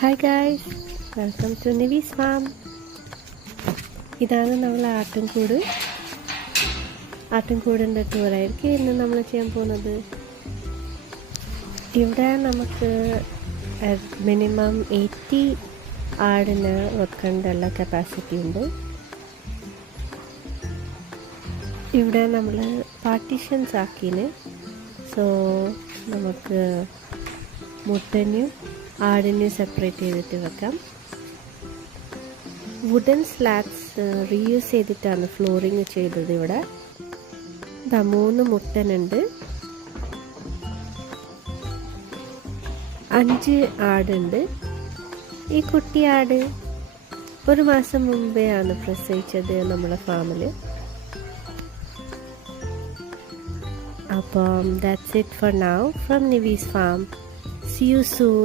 Hi guys, welcome to Nivi's farm. ഇതാണ് നമ്മളെ ആട്ടിൻകൂടിൻ്റെ ടൂറായിരിക്കും ഇന്ന് നമ്മൾ ചെയ്യാൻ പോകുന്നത്. ഇവിടെ നമുക്ക് മിനിമം 80 ആടിന് വെക്കേണ്ട എല്ലാ കപ്പാസിറ്റി ഉണ്ട്. ഇവിടെ നമ്മൾ പാർട്ടീഷൻസ് ആക്കിന്. സോ നമുക്ക് മുട്ടനെയും ആടിനെയും സെപ്പറേറ്റ് ചെയ്തിട്ട് വെക്കാം. വുഡൻ സ്ലാറ്റ്സ് റീയൂസ് ചെയ്തിട്ടാണ് ഫ്ലോറിങ് ചെയ്തത്. ഇവിടെ 3 മുട്ടനുണ്ട്, 5 ആടുണ്ട്. ഈ കുട്ടി ആട് 1 മാസം മുമ്പേ ആണ് പ്രസവിച്ചത് നമ്മളെ ഫാമിൽ. അപ്പം that's it for now from Nivi's farm. See you soon.